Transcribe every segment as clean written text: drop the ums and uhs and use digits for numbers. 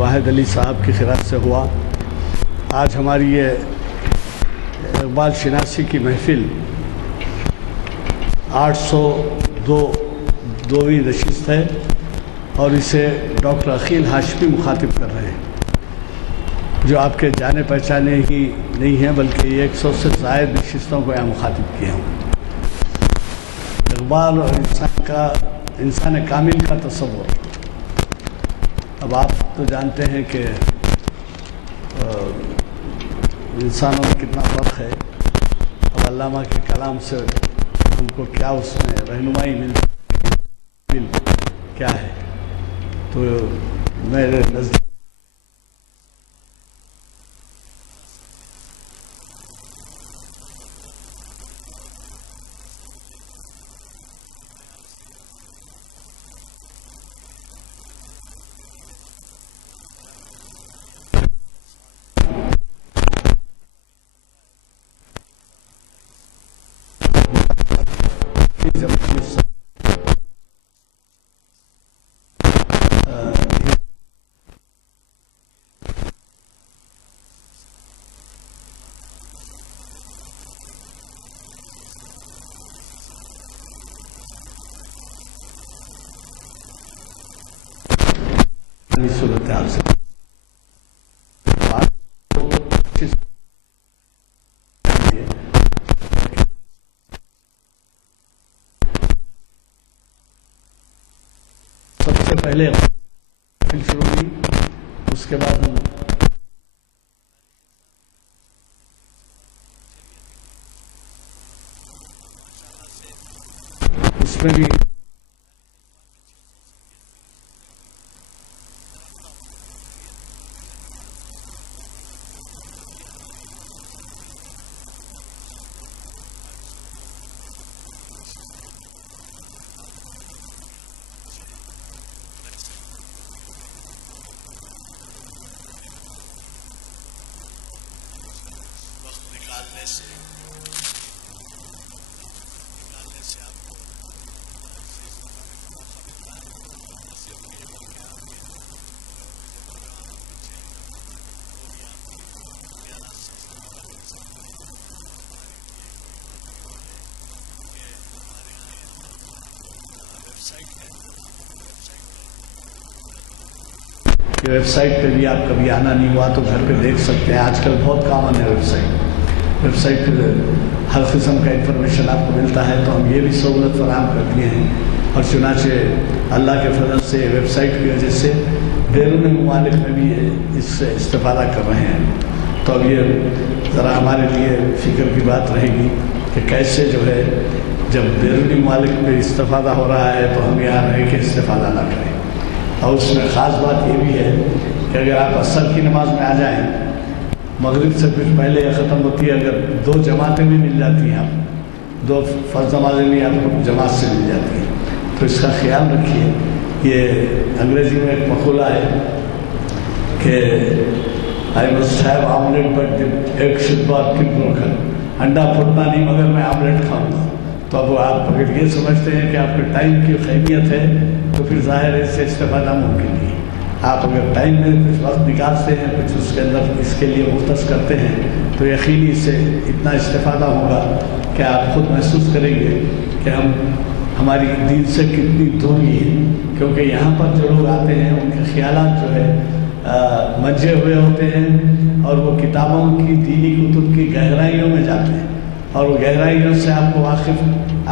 واحد علی صاحب کی خراج سے ہوا۔ آج ہماری یہ اقبال شناسی کی محفل 802ویں نشست ہے اور اسے ڈاکٹر عقیل ہاشمی مخاطب کر رہے ہیں، جو آپ کے جانے پہچانے ہی نہیں ہیں بلکہ یہ 100 سے زائد نشستوں کو یہاں مخاطب کیے ہوں۔ اقبال اور انسان کامل کا تصور، اب آپ تو جانتے ہیں کہ انسانوں میں کتنا فرق ہے، اب علامہ کے کلام سے ہم کو کیا اس میں رہنمائی ملتی کیا ہے، تو میرے نزدیک صورتحال سے سب سے پہلے شروع ہوئی، اس کے بعد ہم اس میں بھی ویب سائٹ پہ بھی آپ کبھی آنا نہیں ہوا تو گھر پہ دیکھ سکتے ہیں۔ آج کل بہت کامن ہے ویب سائٹ پہ ہر قسم کا انفارمیشن آپ کو ملتا ہے، تو ہم یہ بھی سہولت فراہم کر دیے ہیں، اور چنانچہ اللہ کے فضل سے ویب سائٹ کی وجہ سے بیرون ممالک میں بھی اس سے استفادہ کر رہے ہیں۔ تو اب یہ ذرا ہمارے لیے فکر کی بات رہے گی کہ کیسے جو ہے جب بیرونی ممالک میں استفادہ ہو رہا ہے تو ہم یہاں رہ کے استفادہ نہ کریں۔ اور اس میں خاص بات یہ بھی ہے کہ اگر آپ عصر کی نماز میں آ جائیں، مغرب سے کچھ پہلے یہ ختم ہوتی ہے، اگر 2 جماعتیں بھی مل جاتی ہیں، آپ 2 فرض نمازیں بھی آپ کو جماعت سے مل جاتی ہیں، تو اس کا خیال رکھیے۔ یہ انگریزی میں ایک مقولہ ہے کہ I must have omelette but the egg should not be broken، انڈا پھوٹنا نہیں مگر میں آملیٹ کھاؤں گا۔ تو اب آپ اگر یہ سمجھتے ہیں کہ آپ کے ٹائم کی اہمیت ہے تو پھر ظاہر ہے اس سے استفادہ ممکن نہیں۔ آپ اگر ٹائم میں کچھ وقت نکالتے ہیں، کچھ اس کے اندر اس کے لیے مختص کرتے ہیں، تو یقینی اس سے اتنا استفادہ ہوگا کہ آپ خود محسوس کریں گے کہ ہماری دین سے کتنی دوری ہے، کیونکہ یہاں پر جو لوگ آتے ہیں ان کے خیالات جو ہے منجے ہوئے ہوتے ہیں، اور وہ کتابوں کی دینی کتب کی گہرائیوں میں جاتے ہیں، اور وہ گہرائیوں سے آپ کو واقف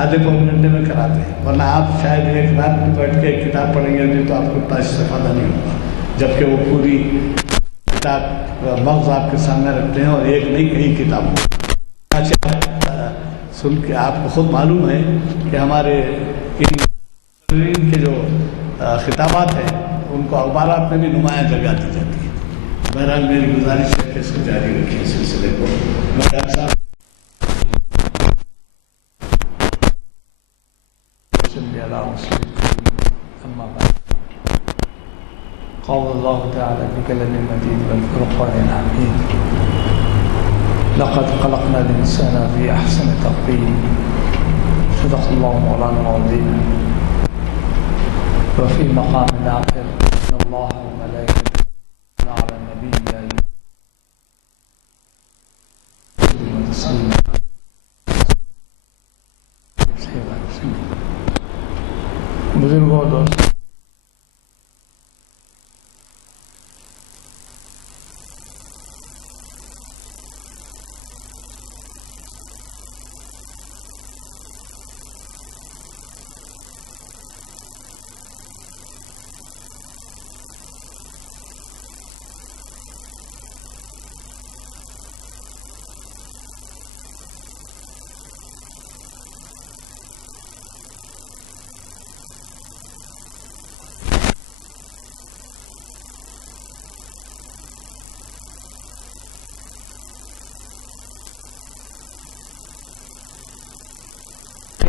آدھے پونے گھنٹے میں کراتے ہیں، ورنہ آپ شاید ایک رات میں بیٹھ کے ایک کتاب پڑھیں گے تو آپ کو اتنا استفادہ نہیں ہوگا، جبکہ وہ پوری کتاب مغز آپ کے سامنے رکھتے ہیں، اور ایک نہیں کئی کتابوں سن کے آپ کو خود معلوم ہے کہ ہمارے ان کے جو خطابات ہیں ان کو اخبارات میں بھی نمایاں جگہ دی جاتی ہے۔ بہرحال میری گزارش ہے کہ اس کو جاری رکھیں، اس سلسلے کو قال الله تعالى في كلام المجيد والفرقان الحميد لقد خلقنا الإنسان في أحسن تقويم صدق الله مولانا العظيم وفي مقام آخر إن الله وملائكته دوست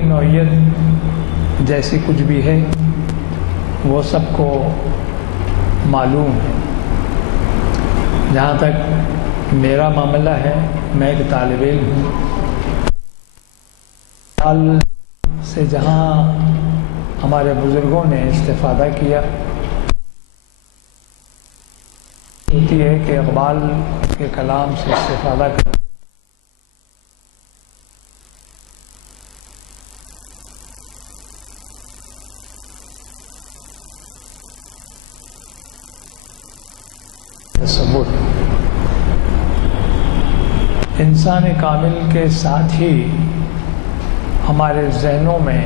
نوعیت جیسی کچھ بھی ہے وہ سب کو معلوم ہے. جہاں تک میرا معاملہ ہے، میں ایک طالب علم ہوں. حال سے جہاں ہمارے بزرگوں نے استفادہ کیا ہوتی ہے کہ اقبال کے کلام سے استفادہ کر تصور. انسان کامل کے ساتھ ہی ہمارے ذہنوں میں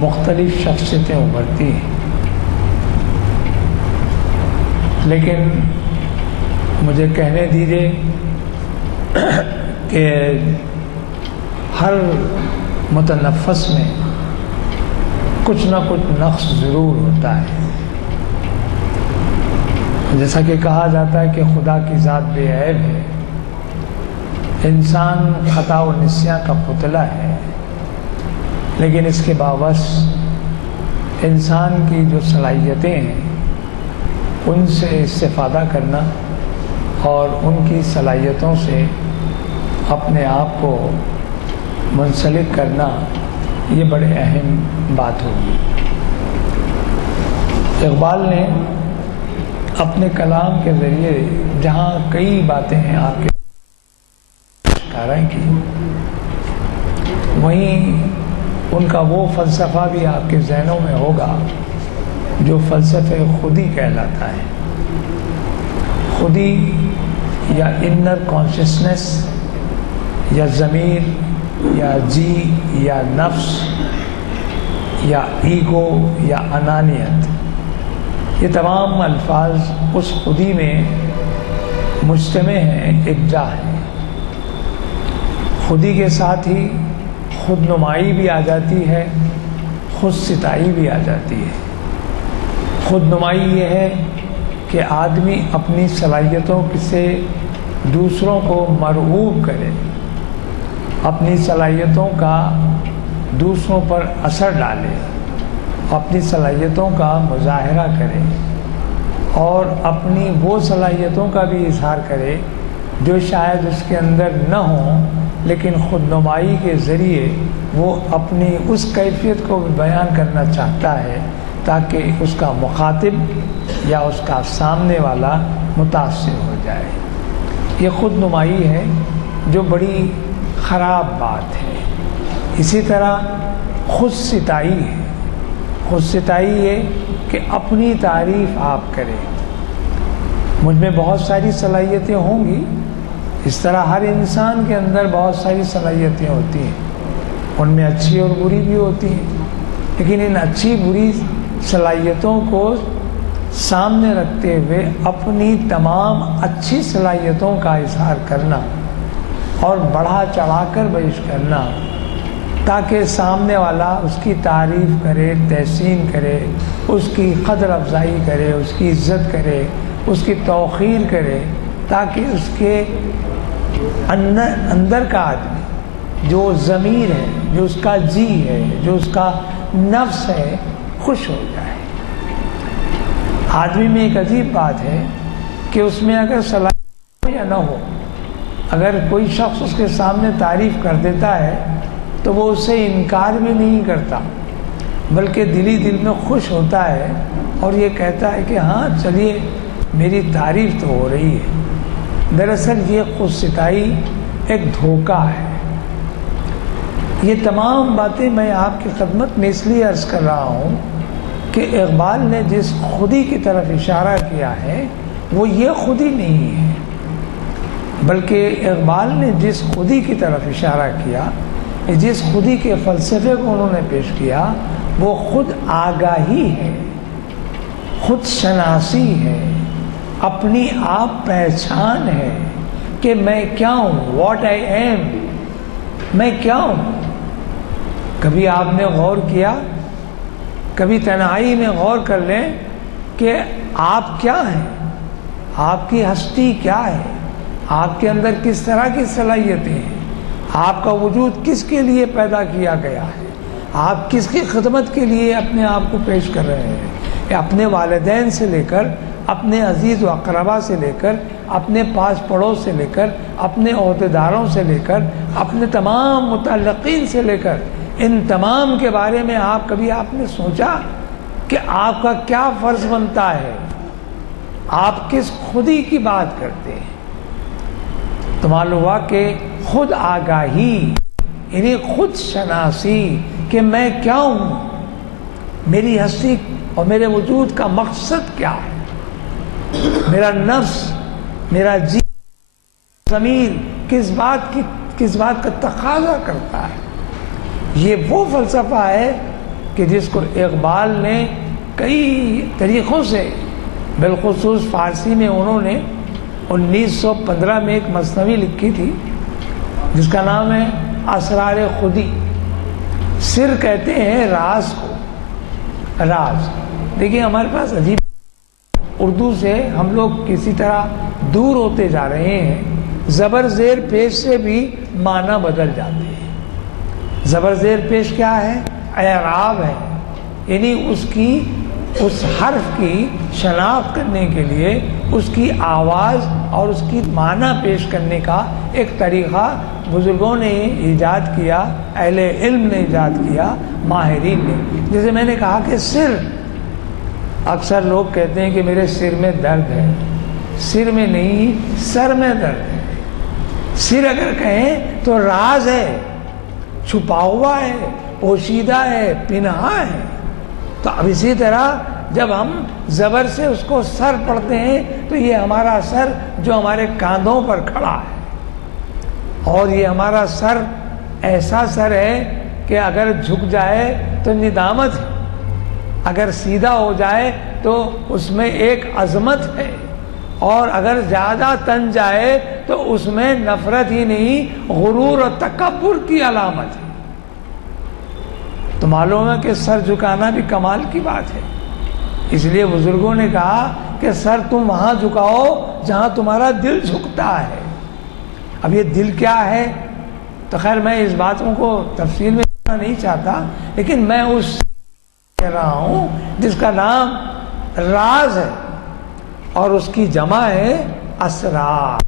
مختلف شخصیتیں ابھرتی ہیں، لیکن مجھے کہنے دیجیے کہ ہر متنفس میں کچھ نہ کچھ نقص ضرور ہوتا ہے. جیسا کہ کہا جاتا ہے کہ خدا کی ذات بے عیب ہے، انسان خطا و نسیاں کا پتلا ہے، لیکن اس کے باوجود انسان کی جو صلاحیتیں ہیں ان سے استفادہ کرنا اور ان کی صلاحیتوں سے اپنے آپ کو منسلک کرنا یہ بڑے اہم بات ہوگی. اقبال نے اپنے کلام کے ذریعے جہاں کئی باتیں ہیں آپ کے اشارہ کی، وہیں ان کا وہ فلسفہ بھی آپ کے ذہنوں میں ہوگا جو فلسفہ خودی کہلاتا ہے. خودی یا انر کانشسنس یا ضمیر یا جی یا نفس یا ایگو یا انانیت، یہ تمام الفاظ اس خودی میں مجتمع ہیں، یکجا ہیں. خودی کے ساتھ ہی خود نمائی بھی آ جاتی ہے، خود ستائی بھی آ جاتی ہے. خود نمائی یہ ہے کہ آدمی اپنی صلاحیتوں سے دوسروں کو مرغوب کرے، اپنی صلاحیتوں کا دوسروں پر اثر ڈالے، اپنی صلاحیتوں کا مظاہرہ کرے اور اپنی وہ صلاحیتوں کا بھی اظہار کرے جو شاید اس کے اندر نہ ہوں، لیکن خود نمائی کے ذریعے وہ اپنی اس کیفیت کو بھی بیان کرنا چاہتا ہے تاکہ اس کا مخاطب یا اس کا سامنے والا متاثر ہو جائے. یہ خود نمائی ہے جو بڑی خراب بات ہے. اسی طرح خود ستائی ہے. خود ستائی یہ کہ اپنی تعریف آپ کریں. مجھ میں بہت ساری صلاحیتیں ہوں گی، اس طرح ہر انسان کے اندر بہت ساری صلاحیتیں ہوتی ہیں، ان میں اچھی اور بری بھی ہوتی ہیں، لیکن ان اچھی بری صلاحیتوں کو سامنے رکھتے ہوئے اپنی تمام اچھی صلاحیتوں کا اظہار کرنا اور بڑھا چڑھا کر بیان کرنا تاکہ سامنے والا اس کی تعریف کرے، تحسین کرے، اس کی قدر افزائی کرے، اس کی عزت کرے، اس کی توقیر کرے، تاکہ اس کے اندر کا آدمی جو ضمیر ہے، جو اس کا جی ہے، جو اس کا نفس ہے، خوش ہو جائے. آدمی میں ایک عجیب بات ہے کہ اس میں اگر صلاحیت ہو یا نہ ہو، اگر کوئی شخص اس کے سامنے تعریف کر دیتا ہے تو وہ اس سے انکار بھی نہیں کرتا، بلکہ دلی دل میں خوش ہوتا ہے اور یہ کہتا ہے کہ ہاں چلیے میری تعریف تو ہو رہی ہے. دراصل یہ خود ستائی ایک دھوکہ ہے. یہ تمام باتیں میں آپ کی خدمت میں اس لیے عرض کر رہا ہوں کہ اقبال نے جس خودی کی طرف اشارہ کیا ہے وہ یہ خودی نہیں ہے، بلکہ اقبال نے جس خودی کی طرف اشارہ کیا، جس خودی کے فلسفے کو انہوں نے پیش کیا، وہ خود آگاہی ہے، خود شناسی ہے، اپنی آپ پہچان ہے کہ میں کیا ہوں، واٹ آئی ایم، میں کیا ہوں۔ کبھی آپ نے غور کیا، کبھی تنہائی میں غور کر لیں کہ آپ کیا ہیں، آپ کی ہستی کیا ہے، آپ کے اندر کس طرح کی صلاحیتیں ہیں، آپ کا وجود کس کے لیے پیدا کیا گیا ہے، آپ کس کی خدمت کے لیے اپنے آپ کو پیش کر رہے ہیں، کہ اپنے والدین سے لے کر، اپنے عزیز و اقربا سے لے کر، اپنے پاس پڑوس سے لے کر، اپنے عہدیداروں سے لے کر، اپنے تمام متعلقین سے لے کر، ان تمام کے بارے میں کبھی آپ نے سوچا کہ آپ کا کیا فرض بنتا ہے، آپ کس خودی کی بات کرتے ہیں؟ تو معلوم ہوا کہ خود آگاہی یعنی خود شناسی کہ میں کیا ہوں، میری ہستی اور میرے وجود کا مقصد کیا ہے، میرا نفس، میرا جی، ضمیر کس بات کا تقاضا کرتا ہے۔ یہ وہ فلسفہ ہے کہ جس کو اقبال نے کئی طریقوں سے، بالخصوص فارسی میں انہوں نے 1915 میں ایک مثنوی لکھی تھی جس کا نام ہے اسرار خودی۔ سر کہتے ہیں راز کو، راز۔ دیکھیں ہمارے پاس عجیب، اردو سے ہم لوگ کسی طرح دور ہوتے جا رہے ہیں، زبر زیر پیش سے بھی معنی بدل جاتے ہیں۔ زبر زیر پیش کیا ہے؟ اعراب ہے، یعنی اس حرف کی شناخت کرنے کے لیے اس کی آواز اور اس کی معنی پیش کرنے کا ایک طریقہ بزرگوں نے ایجاد کیا، اہل علم نے ایجاد کیا، ماہرین نے۔ جیسے میں نے کہا کہ سر، اکثر لوگ کہتے ہیں کہ میرے سر میں درد ہے، سر میں نہیں، سر میں درد ہے۔ سر اگر کہیں تو راز ہے، چھپا ہوا ہے، پوشیدہ ہے، پنہا ہے۔ تو اب اسی طرح جب ہم زبر سے اس کو سر پڑھتے ہیں تو یہ ہمارا سر جو ہمارے کاندھوں پر کھڑا ہے، اور یہ ہمارا سر ایسا سر ہے کہ اگر جھک جائے تو ندامت ہے، اگر سیدھا ہو جائے تو اس میں ایک عظمت ہے، اور اگر زیادہ تن جائے تو اس میں نفرت ہی نہیں، غرور اور تکبر کی علامت ہے۔ تو معلوم ہے کہ سر جھکانا بھی کمال کی بات ہے۔ اس لیے بزرگوں نے کہا کہ سر تم وہاں جھکاؤ جہاں تمہارا دل جھکتا ہے۔ اب یہ دل کیا ہے تو خیر میں اس باتوں کو تفصیل میں جاننا نہیں چاہتا، لیکن میں اس کہہ رہا ہوں جس کا نام راز ہے، اور اس کی جمع ہے اسرار،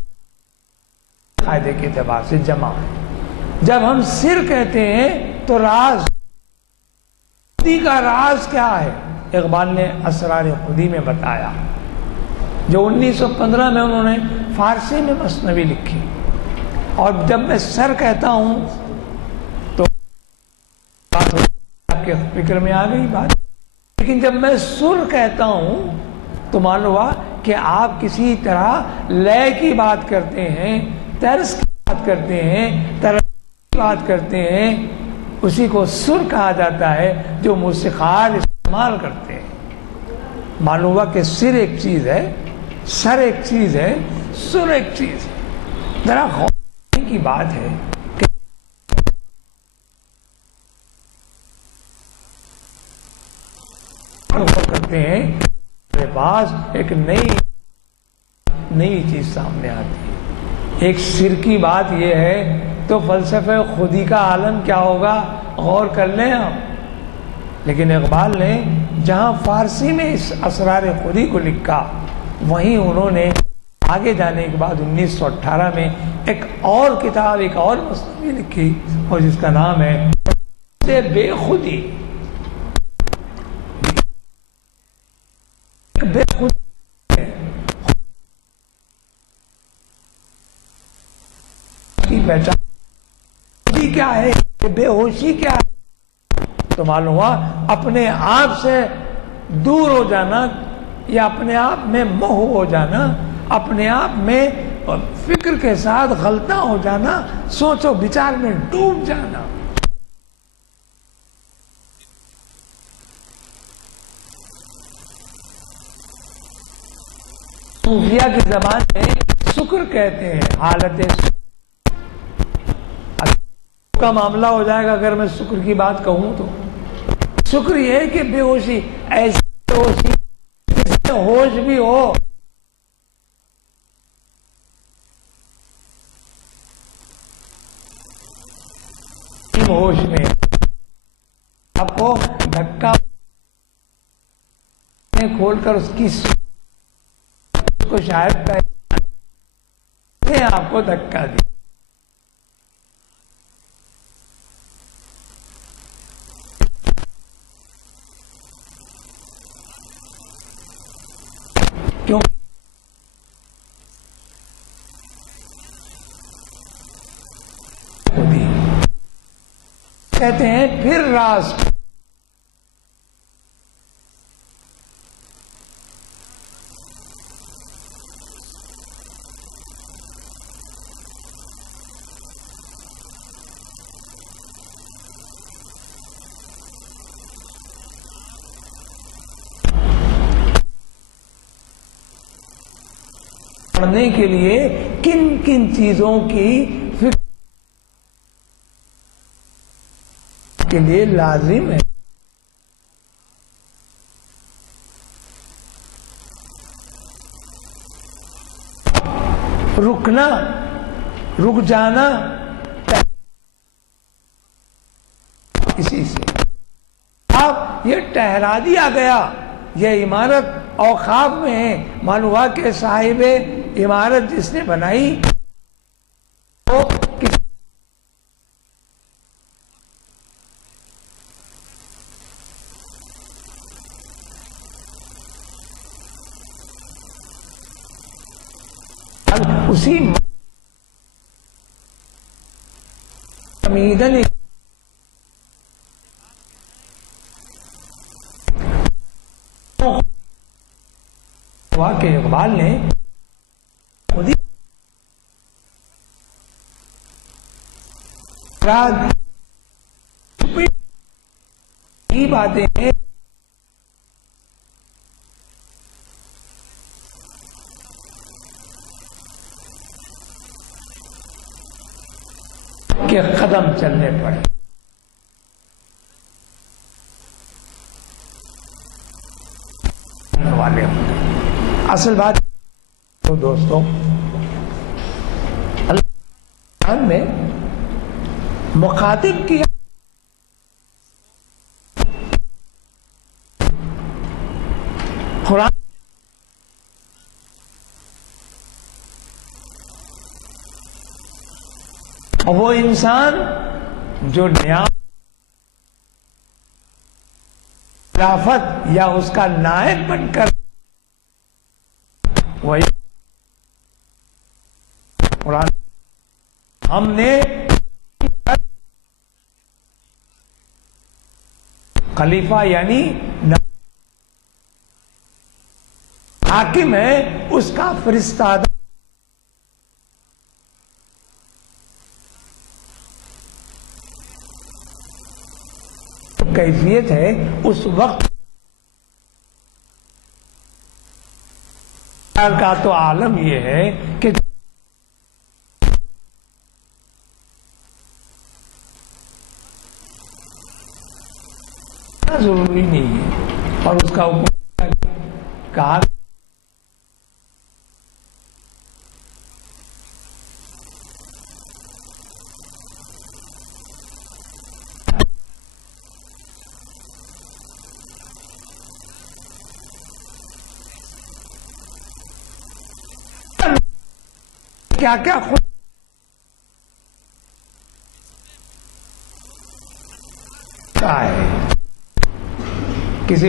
قاعدے کے اعتبار سے جمع ہے۔ جب ہم سر کہتے ہیں تو راز، خودی کا راز کیا ہے؟ اقبال نے اسرار خودی میں بتایا، جو 1915 میں انہوں نے فارسی میں مثنوی لکھی۔ اور جب میں سر کہتا ہوں تو آپ کے فکر میں آ گئی بات، لیکن جب میں سر کہتا ہوں تو معلوم ہوا کہ آپ کسی طرح لے کی بات کرتے ہیں، طرز کی بات کرتے ہیں، ترتیب کی بات کرتے ہیں، اسی کو سر کہا جاتا ہے جو موسیقار استعمال کرتے ہیں۔ معلوم ہوا کہ سر ایک چیز ہے، سر ایک چیز ہے، سر ایک چیز ہے۔ ذرا غور کرنے کی بات ہے کہ غور کرتے ہیں، ہمارے پاس ایک نئی چیز سامنے آتی ہے۔ ایک سر کی بات یہ ہے تو فلسفہ خودی کا عالم کیا ہوگا، غور کر لیں ہم۔ لیکن اقبال نے جہاں فارسی میں اس اسرار خودی کو لکھا، وہیں انہوں نے آگے جانے کے بعد 1918 میں ایک اور کتاب، ایک اور مثنوی لکھی، اور جس کا نام ہے بے خودی۔ بے خودی کی پہچان کیا ہے، بے ہوشی کیا ہے؟ تو معلوم ہوا اپنے آپ سے دور ہو جانا یا اپنے آپ میں موہ ہو جانا، اپنے آپ میں فکر کے ساتھ غلطہ ہو جانا، سوچ و بچار میں ڈوب جانا۔ صوفیہ کی زبان میں شکر کہتے ہیں، حالت کا معاملہ ہو جائے گا اگر میں شکر کی بات کہوں تو۔ شکر یہ ہے کہ بے ہوشی، ایسی بے ہوشی جس میں ہوش بھی ہو، ہوش میں آپ کو دھکا کھول کر اس کی کو شاید آپ کو دھکا دی۔ کیوں؟ کہتے ہیں پھر راز پڑھنے کے لیے کن کن چیزوں کی فکر کے لیے لازم ہے۔ رکنا، رک جانا، اسی سے اب یہ ٹہرا دیا گیا، یہ عمارت اوقاف میں ہے، معلوم ہوا کہ صاحب عمارت جس نے بنائی وہ اسی امیدن کہ اقبال نے خود ہی باتیں ہیں کہ قدم چلنے پڑے۔ والے اصل بات تو دوستوں اللہ میں مخاطب کیا قرآن وہ انسان جو خلافت یا اس کا نائب بن کر وہی قرآن ہم نے خلیفہ یعنی حاکم ہے اس کا فرستادہ کیفیت ہے اس وقت کا تو عالم یہ ہے کہ ضروری نہیں ہے اور اس کا حکم کہا کیا کیا خود ہے کسی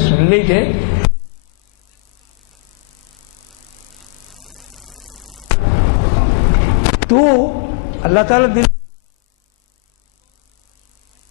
سن لیجیے تو اللہ تعالیٰ دل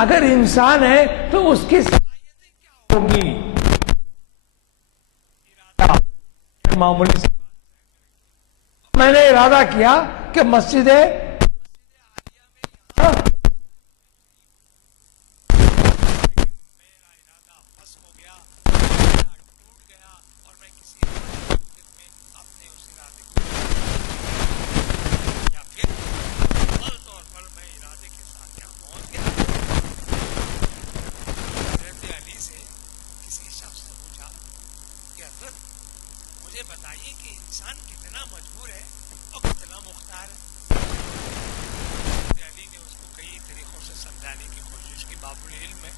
اگر انسان ہے تو اس کی صلاحیتیں کیا ہوگی؟ معمولی سے میں نے ارادہ کیا کہ مسجد بتائیے کہ انسان کتنا مجبور ہے اور کتنا مختار ہے. علی نے اس کو کئی طریقوں سے سمجھانے کی کوشش کی. باب العلم میں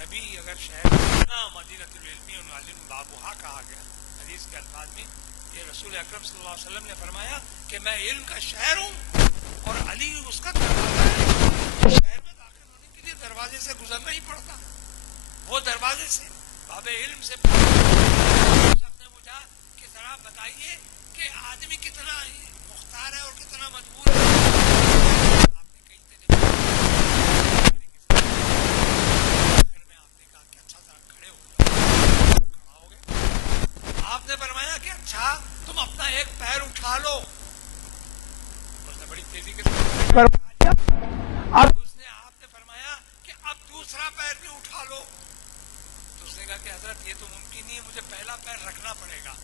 نبی اگر شہر مدینۃ العلم والعلم بابوہا کہا گیا حدیث کے الفاظ میں. یہ رسول اکرم صلی اللہ علیہ وسلم نے فرمایا کہ میں علم کا شہر ہوں اور علی اس کا دروازہ ہے. شہر میں داخل ہونے کے لیے دروازے سے گزرنا ہی پڑتا. وہ دروازے سے باب علم سے بتائیے کہ آدمی کتنا مختار ہے اور کتنا مجبور ہے. آپ نے کئی طریقے میں آپ نے کہا کہ اچھا ذرا کھڑے ہو کھڑا ہو گئے. آپ نے فرمایا کہ اچھا تم اپنا ایک پیر اٹھا لو. اس نے بڑی تیزی کے ساتھ آپ نے فرمایا کہ اب دوسرا پیر بھی اٹھا لو. تو اس نے کہا کہ حضرت یہ تو ممکن نہیں ہے, مجھے پہلا پیر رکھنا پڑے گا.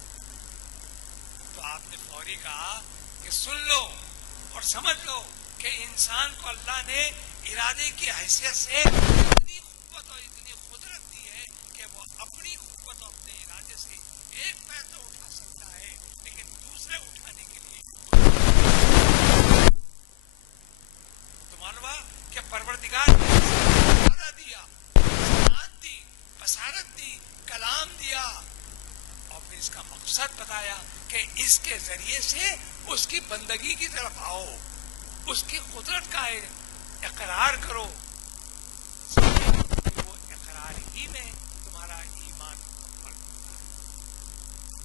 تو آپ نے فوری کہا کہ سن لو اور سمجھ لو کہ انسان کو اللہ نے ارادے کی حیثیت سے اتنی قوت اور اتنی قدرت دی ہے کہ وہ اپنی قوت اور اپنے ارادے سے ایک پیر تو اٹھا سکتا ہے, لیکن دوسرے اٹھانے کے لیے تو معلوم کہ پروردگار نے ارادہ دیا, صنعت دی, بصارت دی, کلام دیا اور پھر اس کا مقصد بتایا کہ اس کے ذریعے سے اس کی بندگی کی طرف آؤ, اس کی قدرت کا اقرار کرو. وہ اقرار ہی میں تمہارا ایمان مکمل ہوتا ہے.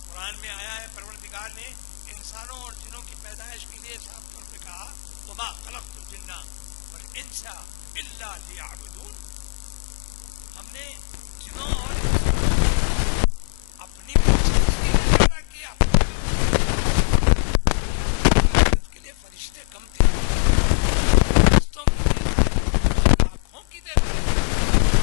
قرآن میں آیا ہے پروردگار نے انسانوں اور جنوں کی پیدائش کے لیے صاف طور پہ کہا وما خلقت الجن والانس الا لیعبدون. ہم نے جنوں اور اپنی پیدا کیا. کے لیے فرشتے کم تھے, فرشتوں کی لاکھوں کی دیتے,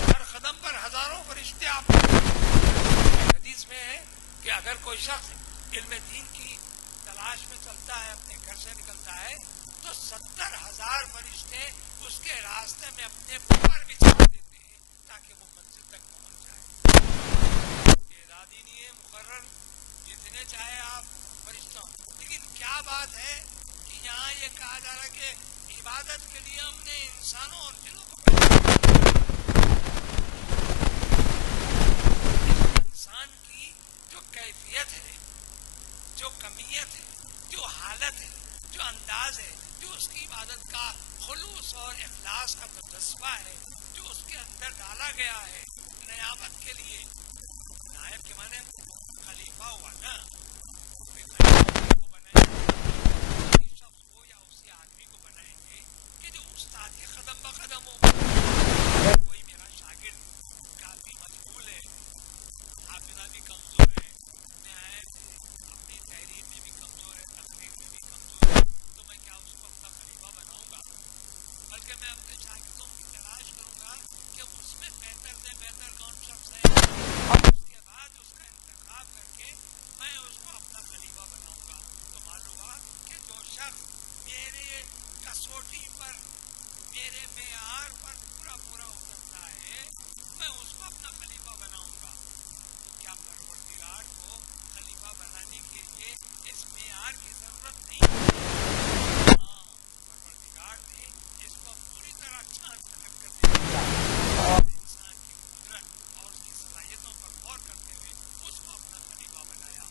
ہر قدم پر ہزاروں فرشتے. آپ حدیث میں ہے کہ اگر کوئی شخص علم دین کی تلاش میں چلتا ہے, اپنے گھر سے نکلتا ہے, تو 70,000 فرشتے اس کے راستے میں اپنے پر بچھا دیتے ہیں تاکہ وہ منزل تک پہنچ جائے. تعداد ہی نہیں ہے مقرر, جتنے چاہے آپ فرشتوں. لیکن کیا بات ہے کہ یہاں یہ کہا جا رہا ہے کہ عبادت کے لیے ہم نے انسانوں اور جنوں کو پیدا کیا. انسان کی جو کیفیت ہے, جو کمیت ہے, جو حالت ہے, جو انداز ہے, جو اس کی عبادت کا خلوص اور اخلاص کا جو جذبہ ہے, جو اس کے اندر ڈالا گیا ہے نیابت کے لیے. نائب کے معنی خلیفہ ہوا نا, خلیفہ کو بنائیں گے اسی شخص کو یا اسی آدمی کو بنائیں گے کہ جو استاد کے قدم بقدم ہو. کوئی میرا شاگرد کافی مشغول ہے, حافظہ بھی کمزور ہے, نہایت اپنی تحریر میں بھی کمزور ہے, تقریر میں بھی کمزور ہے, تو میں کیا اس کو اپنا خلیفہ بناؤں گا؟ بلکہ میں اپنے شاگردوں کی تلاش کروں گا کہ اس میں بہتر سے بہتر کون شخص ہے, اور اس کے بعد اس کا انتخاب کر کے میں اس کو اپنا خلیفہ بناؤں گا. تو معلوم ہوا کہ جو شخص میرے کسوٹی پر, میرے معیار پر پورا اترتا ہے, میں اس کو اپنا خلیفہ بناؤں گا. تو کیا پروردگار کو خلیفہ بنانے کے لیے اس معیار کی ضرورت نہیں؟ ہاں, پروردگار نے اس کو پوری طرح چھان پھٹک کر دیا. انسان کی قدرت اور اس کی صلاحیتوں پر غور کرتے ہوئے اس کو اپنا خلیفہ بنایا.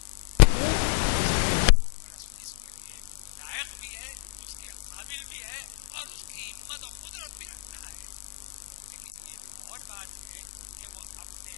اس کے لیے لائق بھی ہے, اس کے قابل بھی ہے, اور اس کی ہمت اور قدرت بھی رکھتا ہے. لیکن یہ اور بات ہے کہ وہ اپنے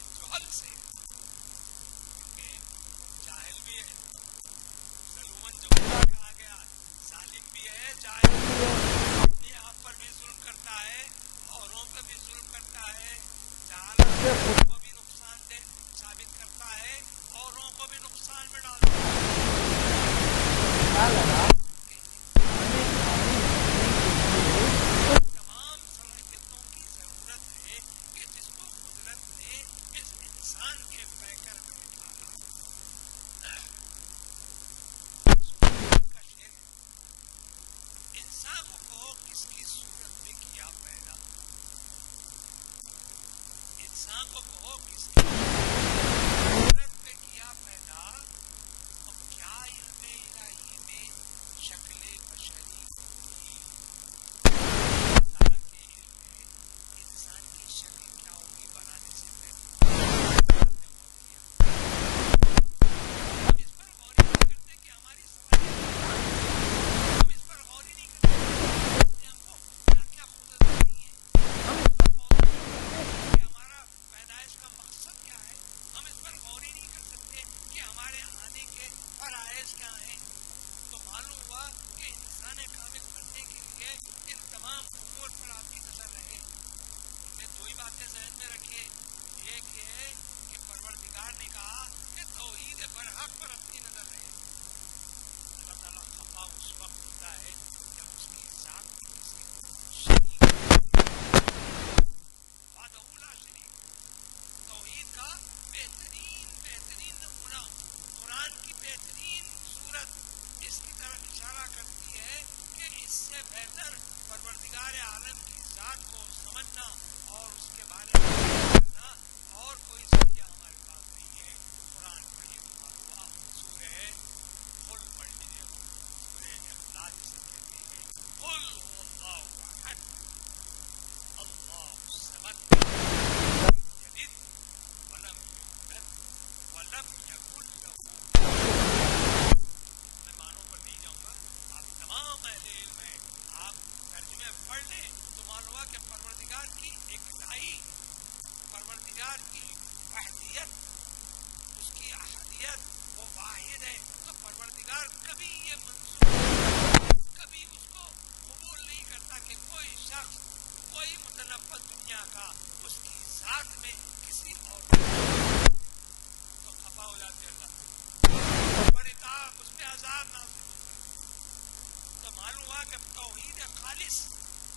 توحید خالص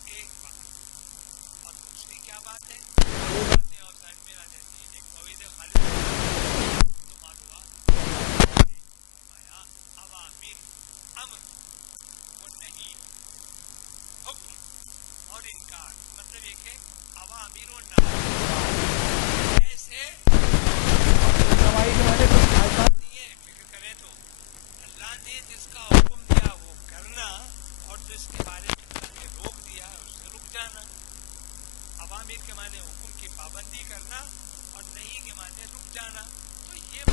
ایک بات، اور دوسری کیا بات ہے؟ دو باتیں اور سائڈ میں آ جاتی ہیں. ایک توحید خالص تو معلوم فرمایا اوامر امر وہ نہیں، حکم اور انکار. مطلب یہ کہ اوامر و نواہی ایسے نوائی کے معنی تو نہیں ہے. فکر کریں تو اللہ نے جس کا حکم دیا وہ کرنا، اور جس کے بارے میں اللہ نے روک دیا اس سے رک جانا. اوامر کے معنی حکم کی پابندی کرنا اور نہیں کے معنی رک جانا. تو یہ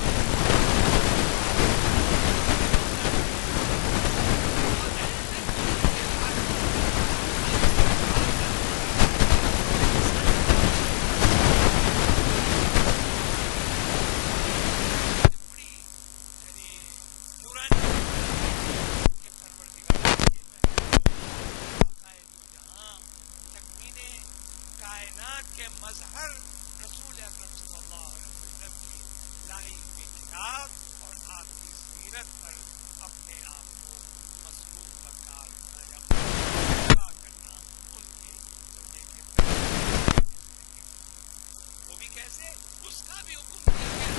کے مظہر رسول اکرم صلی اللہ علیہ وسلم کی لائی ہوئی کتاب اور آپ کی سیرت پر اپنے آپ کو مصروف بکار بنایا کرنا ان کے سمجھے کے وہ بھی کیسے اس کا بھی حکم دیا گیا.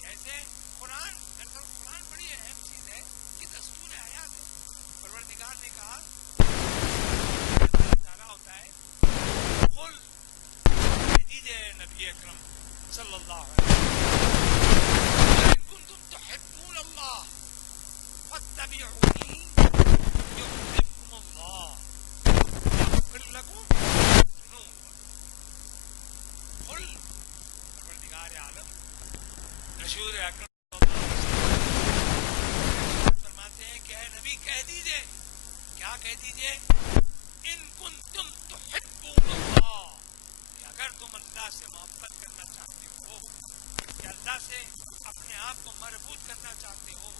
کیسے؟ قرآن. دراصل قرآن بڑی اہم چیز ہے کہ دستور حیات ہے. پروردگار نے کہا ہوتا ہے قل دیجئے نبی اکرم صلی اللہ علیہ وسلم ان کنتم تحبون اللہ فاتبعونی یحببکم اللہ یغفر لکم ذنوبکم. قل پروردگار عالم رسول اکرم صلی اللہ علیہ وسلم فرماتے ہیں کہ اے نبی کہہ دیجئے. کیا کہہ دیجئے؟ ان کنتم تحبون اللہ، کہ اگر تم اللہ سے محبت کرنا چاہتے ہو، کہ اللہ سے اپنے آپ کو مربوط کرنا چاہتے ہو،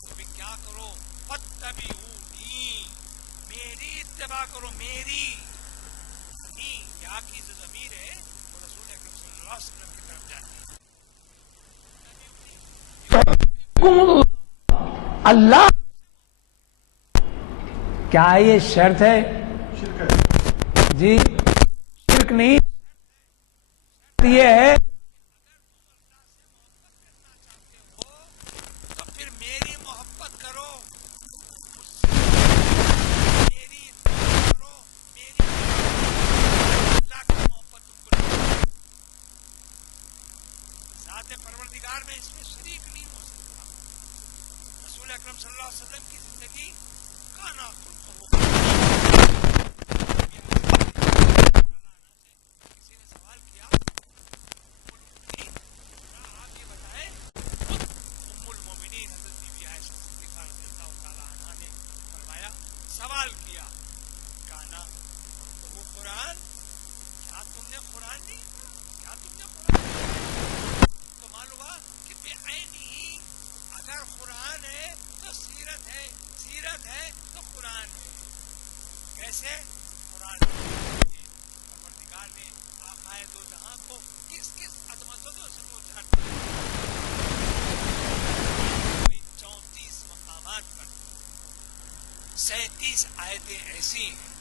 تو بھی کیا کرو؟ فاتبعونی، میری اتباع کرو. میری یا کی جو ضمیر ہے وہ رسول اکرم صلی اللہ علیہ وسلم کی طرف جاتی ہے. اللہ کیا یہ شرط ہے؟ جی شرک نہیں، یہ ہے تو پھر میری محبت کرو، میری کرو، میری اللہ کی محبت تم کو ذات پروردگار میں اس میں شریک نہیں ہو سکتا. رسول اکرم صلی اللہ علیہ وسلم کی زندگی کا ناخن کسی نے سوال کیا آپ یہ بتائیں ام المومنین حضرت بی بی عائشہ صدیقہ رضی اللہ تعالی عنہا نے فرمایا سوال کیا کہنا تو وہ قرآن، کیا تم نے قرآن نہیں پڑھا؟ کیا تم نے قرآن تو معلوم ہوا کہ بے عینی ہی اگر قرآن ہے تو سیرت ہے، سیرت ہے تو قرآن ہے. کیسے؟ قرآن پروردگار نے آقائے دو جہاں کو کس کس عظمتوں سے پہنچا 34 مقامات پر 37 آیتیں ایسی ہیں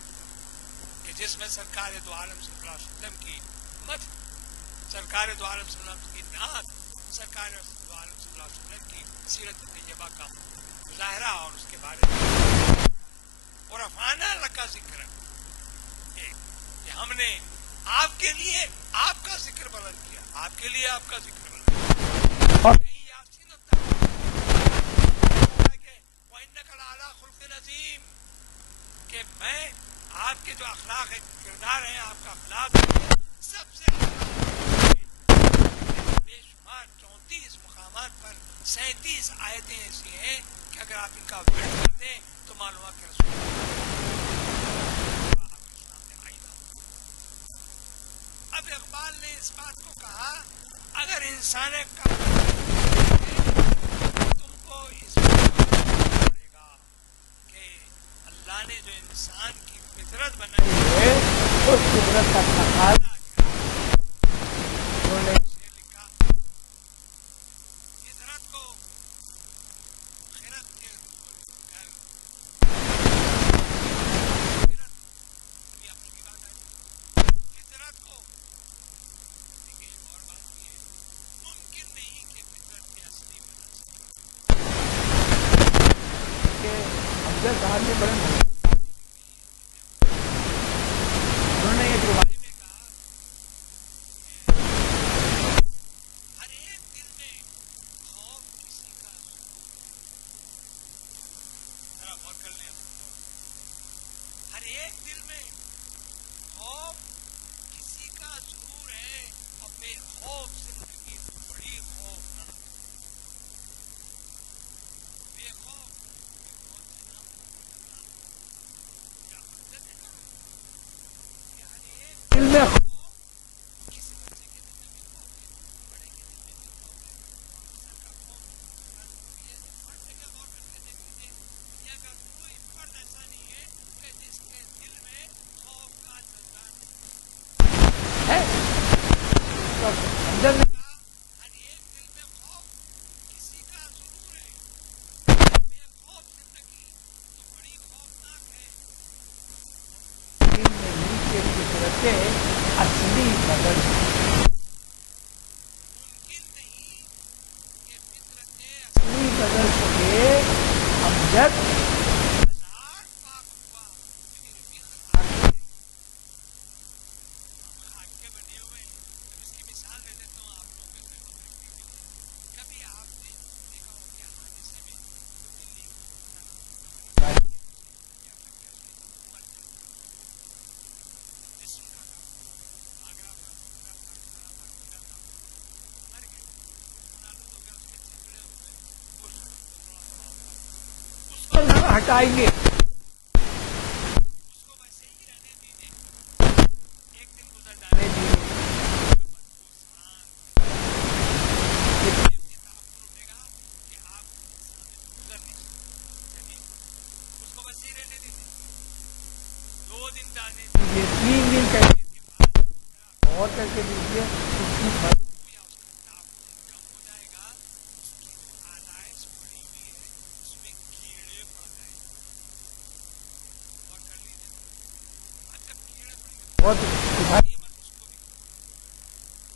کہ جس میں سرکار دو عالم صلی اللہ علیہ وسلم کی مدح، سرکار دو عالم صلی اللہ علیہ وسلم کی نعت، سرکار دو عالم صلی اللہ علیہ وسلم کی سیرت طیبہ کا مظاہرہ اور اس کے بارے میں اور افانا لکا ذکر کہ ہم نے آپ کے لیے آپ کا ذکر بلند کیا، آپ کے لیے آپ کا ذکر بلند کیا. کہیں یاسین وَإِنَّكَ لَعَلَىٰ خُلُقٍ عَظِيمٍ کہ میں آپ کے جو اخلاق ہے، کردار ہے، آپ کا اخلاق سب سے بے شمار 34 مقامات پر 37 آیتیں ایسی ہیں کہ اگر آپ ان کا ورد کر دیں تو معلوم ہے کہ رسول آپ کے سامنے آئی گا. اب اقبال نے اس بات کو کہا اگر انسان کا تم کو اس بات پڑے گا کہ اللہ نے جو انسان کی فطرت بنائی ہے اس فطرت کا تقاضا لکھا فطرت کو خیرت کے حضرت صاحب نے بڑے انہوں نے ایک روایت ہر ایک دل میں خوف کسی کا ذرا غور کر لیں. ہر ایک دل میں خوف کسی کا ضرور ہے اور بے خوف زندگی بڑی خوفناک. بے خوف کیا مطلب ہے نا کہ ہر ایک دل میں کسی بچے کے دل میں بھی خوف ہے, بڑے کے دل میں بھی خوف ہے, آفیسر کا خوف یہ ہر جگہ غور کر کے دیکھ لیجیے. دنیا کا کوئی فرد ایسا نہیں ہے کہ جس کے دل میں خوف کا جذبہ نہیں. ہے اندر میں ہر ایک دل میں خوف کسی کا ضرور ہے. بے خوف زندگی تو بڑی خوفناک ہے. دل میں نیچے فطرتیں اصلی بدل ممکن نہیں کہ فطرتیں اصلی بدل سکے. امجد ہزار پاک ہوا پھر بھی خطا ہے. خاک کے بنے ہوئے ہیں. اب اس کی مثال دے دیتا ہوں آپ لوگوں کے ذہنوں میں رکھنے کے لیے. کبھی آپ نے دیکھا ہو کہ حادثے میں دلی جسم کا تھا, آگرہ پر پورا پاک خراب تھا, گرا تھا, مر گئے, نالود ہو گیا, اس کے چھلڑے ہو گئے, اس کو تھوڑا سا اس پر وقت ہٹائیں گے. اس کو ویسے ہی رہنے دیجیے. ایک دن گزر جانے دیجیے. اتنے اپنے تحفظ اٹھے گا کہ آپ سامنے سے گزر نہیں سکتے. چلیے اس کو ویسے ہی رہنے دیجیے. 2 دن جانے دیجیے. یہ 3 دن کے بعد غور کر کے دیجیے. اس کی یا اس کا تحفظ کم ہو جائے گا. اس کی جو آلائش پڑی ہوئی ہے اس میں کیڑے پڑ جائیں گے. اور کر لیجیے. اب جب کیڑے پڑیں گے بہت یہ مت اس کو بھی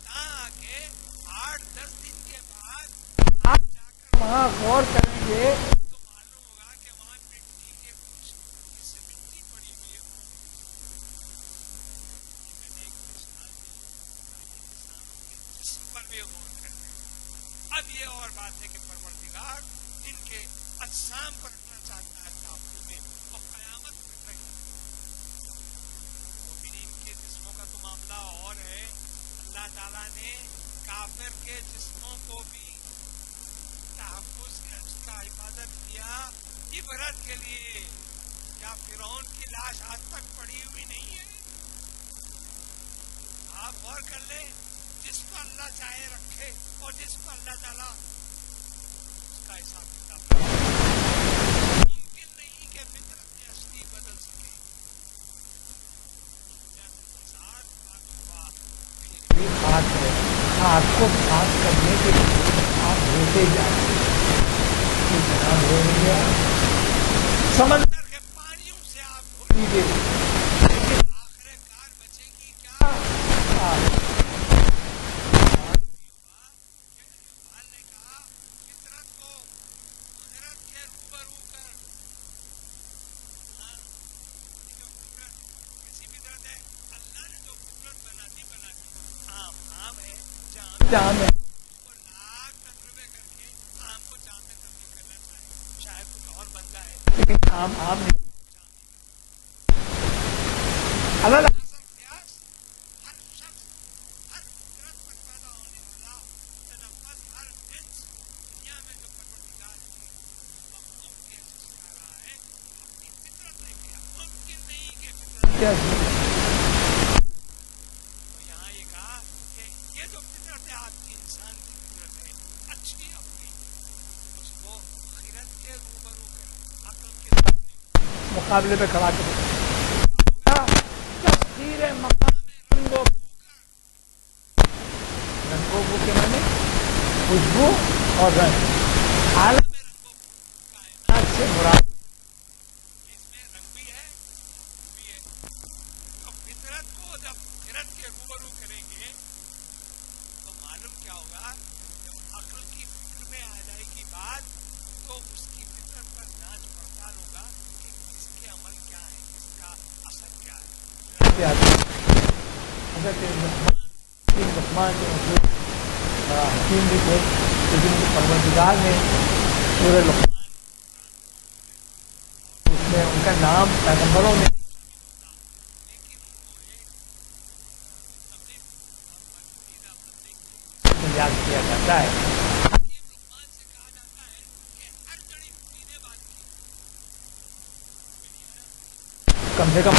تاکہ 8-10 دن کے بعد آپ جا کر وہاں غور کریں گے. تو معلوم ہوگا کہ وہاں مٹی کے کچھ حصے مٹی پڑی ہوئی ہے. میں نے ایک مثال دی, انسانوں کے جسم پر بھی غور کرنا ہے. اب یہ اور بات ہے کہ پروردگار ان کے اجسام پر رکھنا چاہتا ہے تحفظ میں, اور قیامت تک رہے. مومنین کے جسموں کا تو معاملہ اور ہے. اللہ تعالیٰ نے کافر کے جسموں کو بھی تحفظ اس کا حفاظت کیا عبرت کے لیے. کیا فرعون کی لاش آج تک پڑی ہوئی نہیں ہے؟ آپ غور کر لیں. جس کو اللہ چاہے رکھے اور جس کو اللہ تعالیٰ اس کا حساب کتاب رکھے. ممکن نہیں کہ فطرت اصلی بدل سکے. جب ہزار پاک ہوا پھر یہ خاک ہے. خاک کو پاک کرنے کے لیے آپ ہوتے جائیں. یہ جناب ہو گیا سمندر کے پانیوں سے آپ دھو لیجیے. لیجیے. آخر کار بچے گی کیا؟ اقبال نے کہا فطرت کو خرد کے روبرو کر. دیکھو فطرت کیسی فطرت ہے. اللہ نے جو فطرت بنا دی آم ہے جام ہے. اس کو لاکھ تجربے کر کے آم کو جام میں تبدیل کرنا چاہے. شاید کچھ اور بن جائے. لیکن عام نہیں. اللہ حسن قیاس ہر شخص ہر فطرت پر پیدا ہونے والا متنفس ہر جنس دنیا میں جو پروردگار کی مخلوق کی عزت کر رہا ہے اپنی فطرت لے کے. ممکن نہیں کہ فطرت. تو یہاں یہ کہا کہ یہ جو فطرت ہے آپ کی انسان کی فطرت ہے اچھی اپنی, اس کو خیرت کے روبرو کر عقل کے مقابلے پہ کھڑا کر تفسیر مقام رنگوں کو کے معنی خوشبو اور رنگ. عالم میں رنگوں کائنات سے مراد اس میں رنگ بھی ہے خوشبو بھی ہے. تو فطرت کو جب فطرت کے روبرو کریں گے تو معلوم کیا ہوگا. جب عقل کی فکر میں آ جائے گی بات تو اس کی فطرت پر جانچ پڑتال ہوگا کہ آتے آتے حضرت لقمان کے مشہور حکیم بھی تھے، لیکن پروردگار نے سورہ لقمان اس میں ان کا نام پیغمبروں میں یاد کیا جاتا ہے. کم سے کم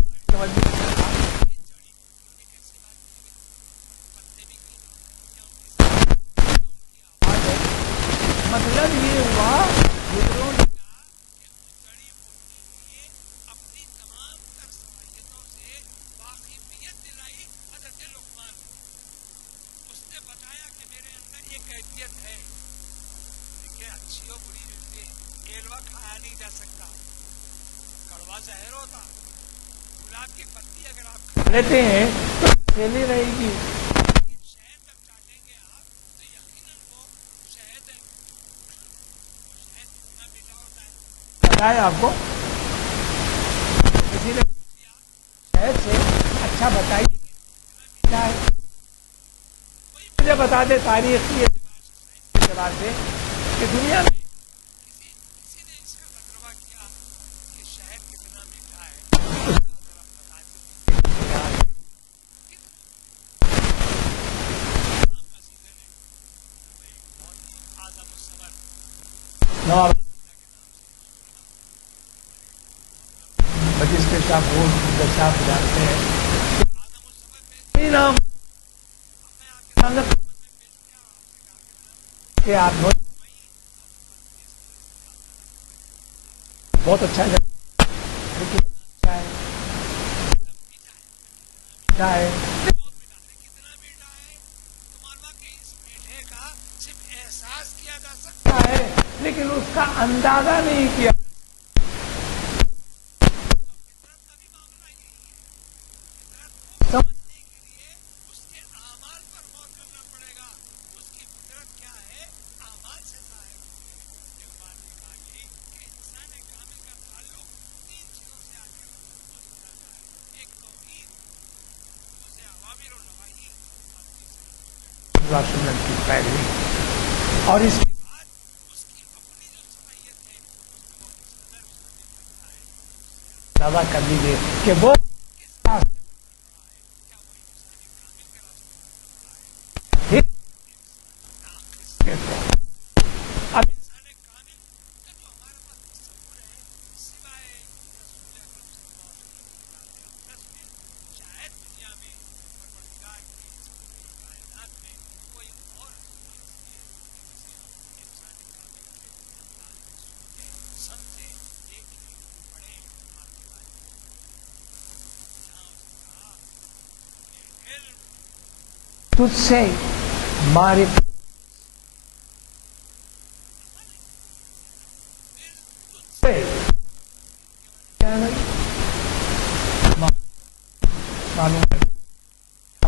مطلب یہ ہوا لیتے ہیں تو کھیلی رہے گی. بتایا آپ کو کسی نے شہد سے اچھا بتائیے کیا ہے، مجھے بتا دے تاریخ کی اعتبار سے کہ دنیا میں بجس کے صاحب بہت دشاپ جانتے ہیں نام کہ آپ بہت اچھا ہے لیکن اچھا ہے لیکن اس کا اندازہ نہیں کیا. سنت کی پیروی اور اس دعویٰ کر لیجیے کہ وہ تجھ سے معرفت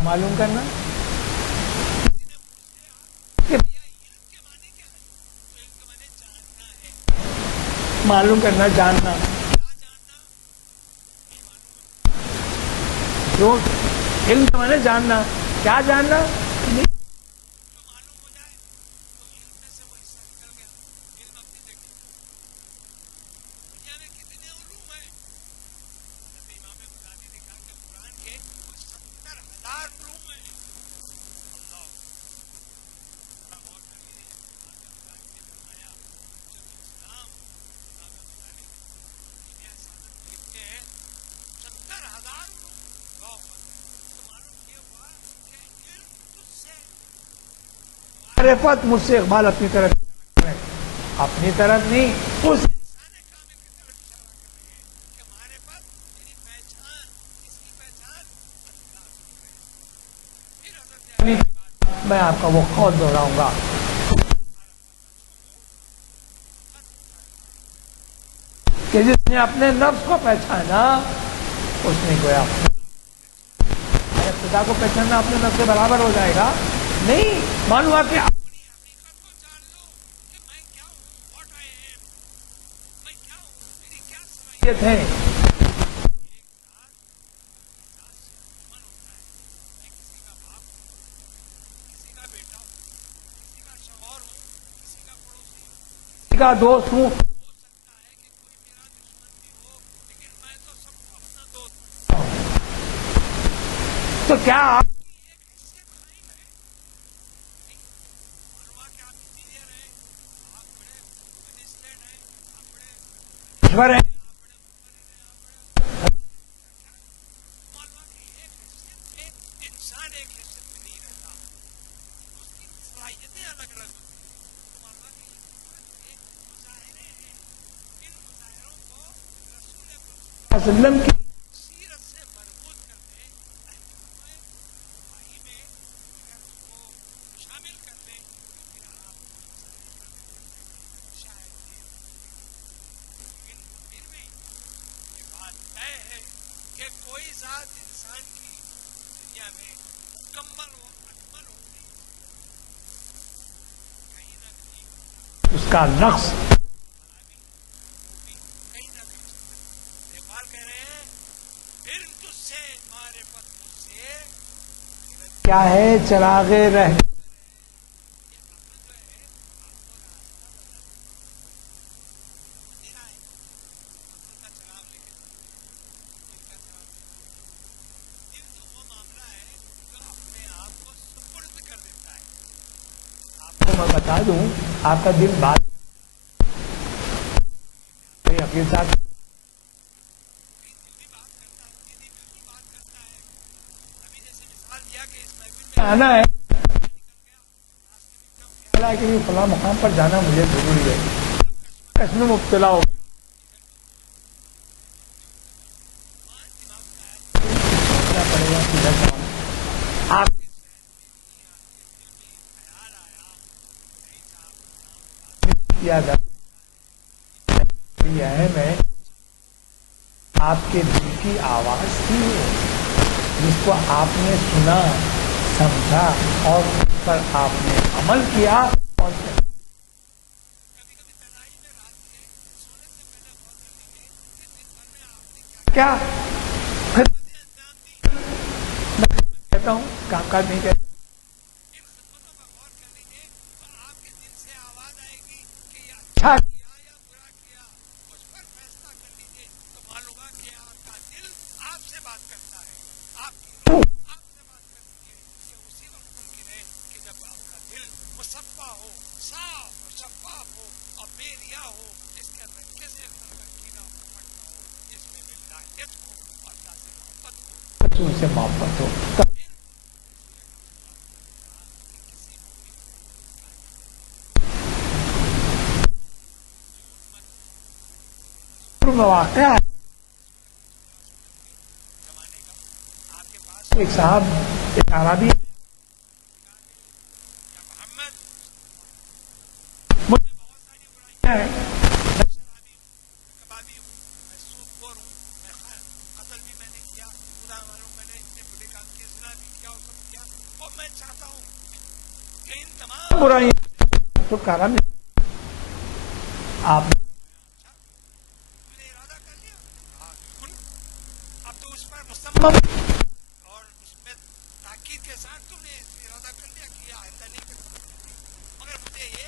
معلوم کرنا معلوم کرنا جاننا جو علم کے معنی جاننا کیا جاننا معرفت مجھ سے اقبال اپنی طرف نہیں اس میں آپ کا وہ قول دہراؤں گا کہ جس نے اپنے نفس کو پہچانا اس نے گویا خدا کو پہچاننا اپنے نفس سے برابر ہو جائے گا نہیں. معلوم ہوا کہ کا دوست ہوں. سکتا ہے کہ کوئی میرا دشمن بھی ہو لیکن میں تو سب کو اپنا دوست ہوں. تو کیا آپ ایک حیثیت قائم ہے. معلوم کہ آپ انجینئر ہیں, آپ بڑے مجسٹریٹ ہیں, آپ بڑے ایشور ہیں. معلوم کہ ایک حیثیت میں انسان ایک حیثیت میں نہیں رہتا, اس کی صلاحیتیں الگ الگ ہوتی ہیں. معلوم کہ یہ مظاہرے ہیں, ان مظاہروں کو رسول اکرم وسلم کی سیرت سے مربوط کرتے ہیں. بھائی میں اگر اس کو شامل کر لیں تو پھر آپ شاید لیکن پھر بھی یہ بات طے ہے کہ کوئی ذات انسان کی دنیا میں مکمل و اکمل ہوتی کہیں نہ کہیں اس کا نقص خرابی خوبی کہیں نہ کہیں اقبال کہہ رہے ہیں پھر تجھ سے معرفت مجھ سے کیا ہے چراغ رہ یہ عقل جو ہے آپ کو راستہ بتاتی ہے. اندھیرا ہے, عقل کا چراغ لے کے چلو, دل کا چراغ لے کے چلو. دل تو وہ معاملہ ہے جو اپنے آپ کو سپرد کر دیتا ہے. کو میں بتا دوں آپ کا دل بات حفیظ صاحب کہیں دل بھی بات کرتا ہے, دل بھی بالکل بات کرتا ہے. ابھی جیسے مثال دیا کہ اس محفل میں آنا ہے. نکل گیا, راستے میں کم خیال خیال ہے کہ فلاں مقام پر جانا مجھے ضروری ہے. اس میں مبتلا ہو کیا پڑے گا کدھر جانا. آپ کیا جا ہے میں آپ کے دل کی آواز تھی وہ, جس کو آپ نے سنا سمجھا اور اس پر آپ نے عمل کیا. اور کبھی کبھی تنہائی میں رات کے سونے سے پہلے غور کر لیجیے کہ دن بھر میں آپ نے کیا کیا خدمتیں انجام دی. کہتا ہوں کام کاج نہیں کہتا. ان خدمتوں کا غور کر لیجیے تو آپ کے دل سے آواز آئے گی کہ یہ اچھا کیا یا برا کیا, اس پر فیصلہ کر لیجیے تو معلوم ہوا کہ آپ کا دل آپ سے بات کرتا ہے, آپ کی روح آپ سے بات کرتی ہے. یہ اسی وقت ممکن ہے کہ جب آپ کا دل مصفا ہو, صاف اور شفاف ہو اور بے ریا ہو, اس کے اندر کسی قسم کا کینہ اور کپٹ نہ ہو, اس میں ولایت ہو اور اللہ سے محبت ہو. رسول سے محبت ہو. واقعہ ہے زمانے کا آپ کے پاس ایک صاحب ایک عربی یا محمد مجھے بہت ساری برائیاں ہے, میں شرابی ہوں, میں کبابی ہوں, میں سود خور ہوں, میں قتل بھی میں نے کیا, خدا معلوم میں نے اتنے بڑے کام کیے, زنا بھی کیا اور سب کیا, اور میں چاہتا ہوں کہ ان تمام برائی تو کرم آپ اچھا تم نے ارادہ کر لیا. ہاں بالکل, اب تو اس پر مصمم اور اس میں تاکید کے ساتھ تم نے ارادہ کر لیا کہ یہ آئندہ نہیں کرتا, مگر مجھے یہ